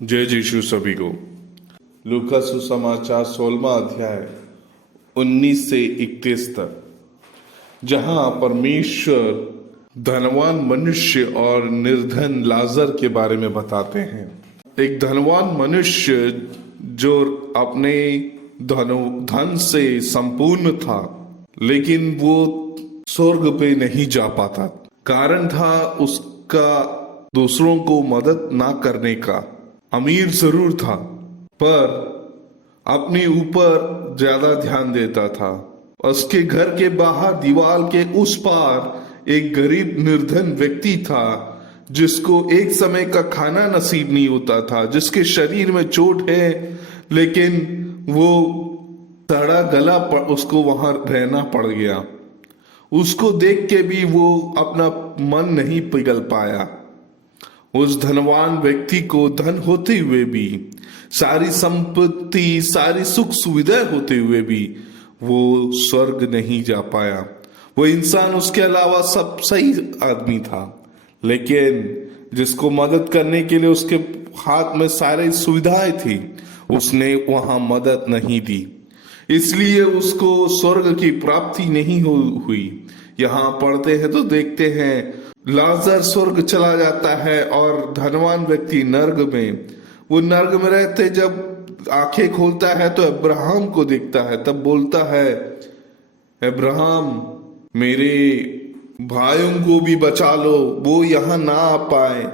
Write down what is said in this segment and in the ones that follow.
जय यीशु सभी को। लूका सुसमाचार 16वां अध्याय 19 से 31 तक, जहां परमेश्वर धनवान मनुष्य और निर्धन लाजर के बारे में बताते हैं। एक धनवान मनुष्य जो अपने धन से संपूर्ण था, लेकिन वो स्वर्ग पे नहीं जा पाता। कारण था उसका दूसरों को मदद ना करने का। अमीर जरूर था, पर अपने ऊपर ज्यादा ध्यान देता था। उसके घर के बाहर दीवार के उस पार एक गरीब निर्धन व्यक्ति था, जिसको एक समय का खाना नसीब नहीं होता था, जिसके शरीर में चोट है, लेकिन वो सड़ा गला उसको वहां रहना पड़ गया। उसको देख के भी वो अपना मन नहीं पिघल पाया। उस धनवान व्यक्ति को धन होते हुए भी, सारी संपत्ति, सारी सुख सुविधा होते हुए भी वो स्वर्ग नहीं जा पाया। वो इंसान उसके अलावा सब सही आदमी था, लेकिन जिसको मदद करने के लिए उसके हाथ में सारी सुविधाएं थी, उसने वहां मदद नहीं दी, इसलिए उसको स्वर्ग की प्राप्ति नहीं हुई। यहाँ पढ़ते हैं तो देखते हैं लाजर स्वर्ग चला जाता है और धनवान व्यक्ति नर्क में। वो नर्क में रहते जब आंखें खोलता है तो अब्राहम को देखता है। तब बोलता है, अब्राहम मेरे भाइयों को भी बचा लो, वो यहाँ ना आ पाए,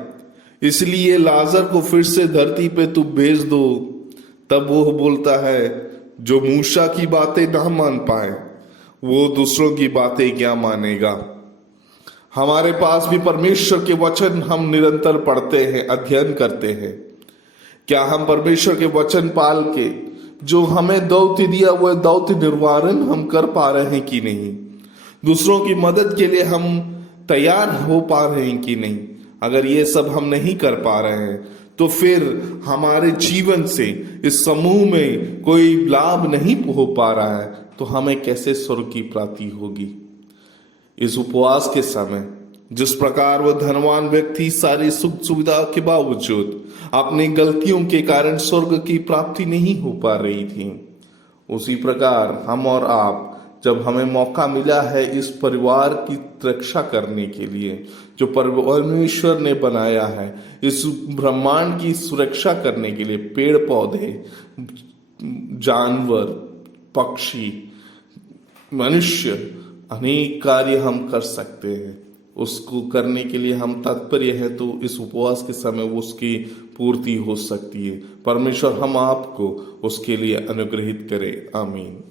इसलिए लाजर को फिर से धरती पे तू भेज दो। तब वो बोलता है, जो मूसा की बातें ना मान पाए वो दूसरों की बातें क्या मानेगा। हमारे पास भी परमेश्वर के वचन हम निरंतर पढ़ते हैं, अध्ययन करते हैं। क्या हम परमेश्वर के वचन पाल के जो हमें दौत्य दिया वो दौत्य निर्वाहन हम कर पा रहे हैं कि नहीं? दूसरों की मदद के लिए हम तैयार हो पा रहे हैं कि नहीं? अगर ये सब हम नहीं कर पा रहे हैं तो फिर हमारे जीवन से इस समूह में कोई लाभ नहीं हो पा रहा है, तो हमें कैसे स्वर्ग की प्राप्ति होगी? इस उपवास के समय जिस प्रकार वह धनवान व्यक्ति सारी सुख सुविधा के बावजूद अपनी गलतियों के कारण स्वर्ग की प्राप्ति नहीं हो पा रही थी, उसी प्रकार हम और आप, जब हमें मौका मिला है इस परिवार की रक्षा करने के लिए जो परमेश्वर ने बनाया है, इस ब्रह्मांड की सुरक्षा करने के लिए, पेड़ पौधे, जानवर, पक्षी, मनुष्य, अनेक कार्य हम कर सकते हैं। उसको करने के लिए हम तत्पर है, तो इस उपवास के समय वो उसकी पूर्ति हो सकती है। परमेश्वर हम आपको उसके लिए अनुग्रहित करे। आमीन।